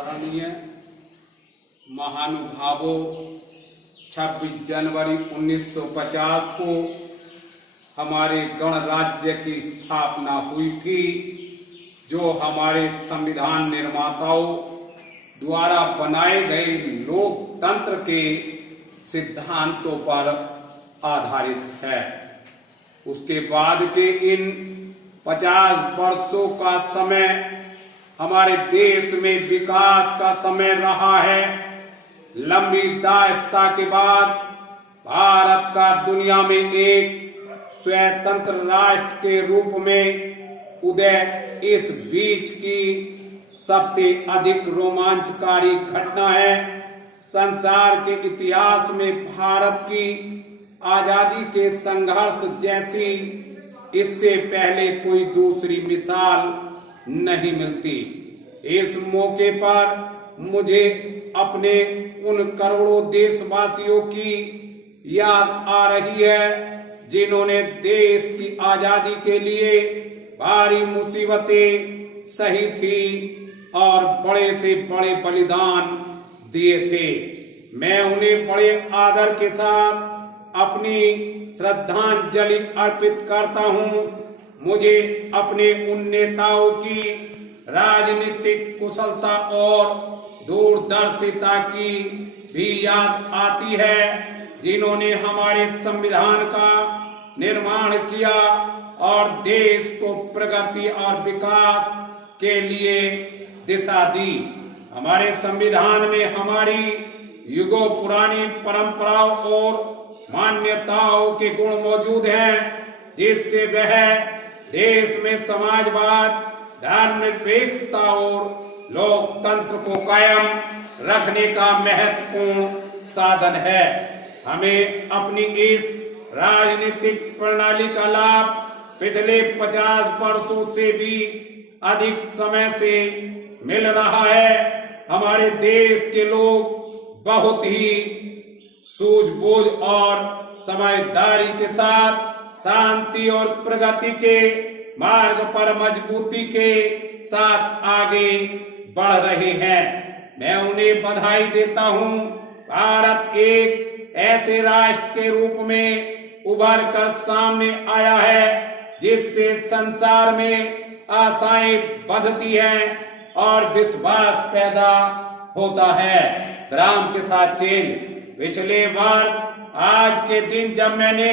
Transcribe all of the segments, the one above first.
आदरणीय महानुभावों, 26 जनवरी 1950 को हमारे गणराज्य की स्थापना हुई थी, जो हमारे संविधान निर्माताओं द्वारा बनाए गए लोकतंत्र के सिद्धांतों पर आधारित है। उसके बाद के इन 50 वर्षों का समय हमारे देश में विकास का समय रहा है। लंबी दास्ता के बाद भारत का दुनिया में एक स्वतंत्र राष्ट्र के रूप में उदय इस बीच की सबसे अधिक रोमांचकारी घटना है। संसार के इतिहास में भारत की आजादी के संघर्ष जैसी इससे पहले कोई दूसरी मिसाल नहीं मिलती। इस मौके पर मुझे अपने उन करोड़ों देशवासियों की याद आ रही है जिन्होंने देश की आजादी के लिए भारी मुसीबतें सही थी और बड़े से बड़े बलिदान दिए थे। मैं उन्हें बड़े आदर के साथ अपनी श्रद्धांजलि अर्पित करता हूं। मुझे अपने उन नेताओं की राजनीतिक कुशलता और दूरदर्शिता की भी याद आती है, जिन्होंने हमारे संविधान का निर्माण किया और देश को प्रगति और विकास के लिए दिशा दी। हमारे संविधान में हमारी युगों पुरानी परंपराओं और मान्यताओं के गुण मौजूद हैं, जिससे वह देश में समाजवाद, धर्मनिरपेक्षता और लोकतंत्र को कायम रखने का महत्वपूर्ण साधन है। हमें अपनी इस राजनीतिक प्रणाली का लाभ पिछले 50 वर्षों से भी अधिक समय से मिल रहा है। हमारे देश के लोग बहुत ही सूझबूझ और समझदारी के साथ शांति और प्रगति के मार्ग पर मजबूती के साथ आगे बढ़ रहे हैं। मैं उन्हें बधाई देता हूं। भारत एक ऐसे राष्ट्र के रूप में उभर कर सामने आया है जिससे संसार में आशाएं बढ़ती हैं और विश्वास पैदा होता है। राम के साथ चेंज। पिछले वर्ष आज के दिन जब मैंने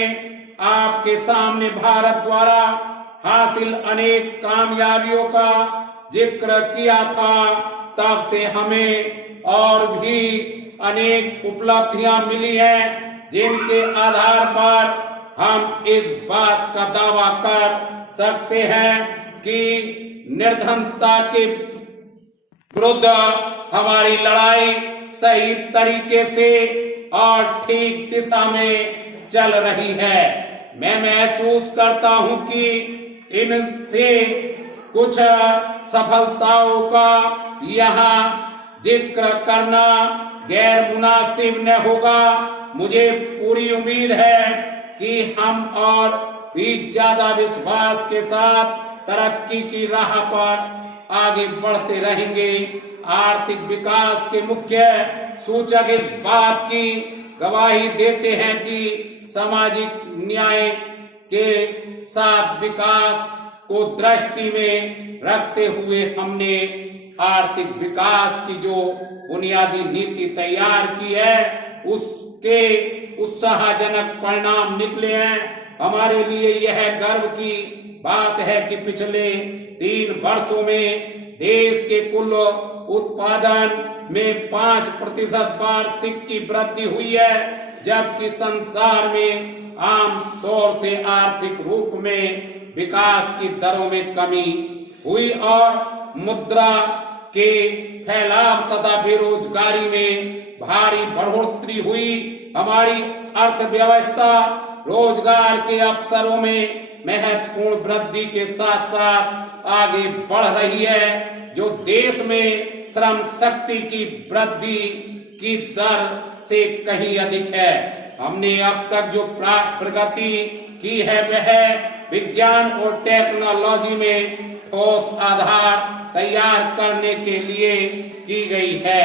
आपके सामने भारत द्वारा हासिल अनेक कामयाबियों का जिक्र किया था, तब से हमें और भी अनेक उपलब्धियां मिली हैं, जिनके आधार पर हम इस बात का दावा कर सकते हैं कि निर्धनता के विरुद्ध हमारी लड़ाई सही तरीके से और ठीक दिशा में चल रही है। मैं महसूस करता हूं कि इनसे कुछ सफलताओं का यहाँ जिक्र करना गैर मुनासिब न होगा। मुझे पूरी उम्मीद है कि हम और भी ज्यादा विश्वास के साथ तरक्की की राह पर आगे बढ़ते रहेंगे। आर्थिक विकास के मुख्य सूचक इस बात की गवाही देते हैं कि सामाजिक न्याय के साथ विकास को दृष्टि में रखते हुए हमने आर्थिक विकास की जो बुनियादी नीति तैयार की है, उसके उत्साहजनक परिणाम निकले हैं। हमारे लिए यह गर्व की बात है कि पिछले 3 वर्षों में देश के कुल उत्पादन में 5% वार्षिक की वृद्धि हुई है, जबकि संसार में आम तौर से आर्थिक रूप में विकास की दरों में कमी हुई और मुद्रा के फैलाव तथा बेरोजगारी में भारी बढ़ोतरी हुई। हमारी अर्थव्यवस्था रोजगार के अवसरों में महत्वपूर्ण वृद्धि के साथ साथ आगे बढ़ रही है, जो देश में श्रम शक्ति की वृद्धि की दर से कहीं अधिक है। हमने अब तक जो प्रगति की है वह विज्ञान और टेक्नोलॉजी में ठोस आधार तैयार करने के लिए की गई है।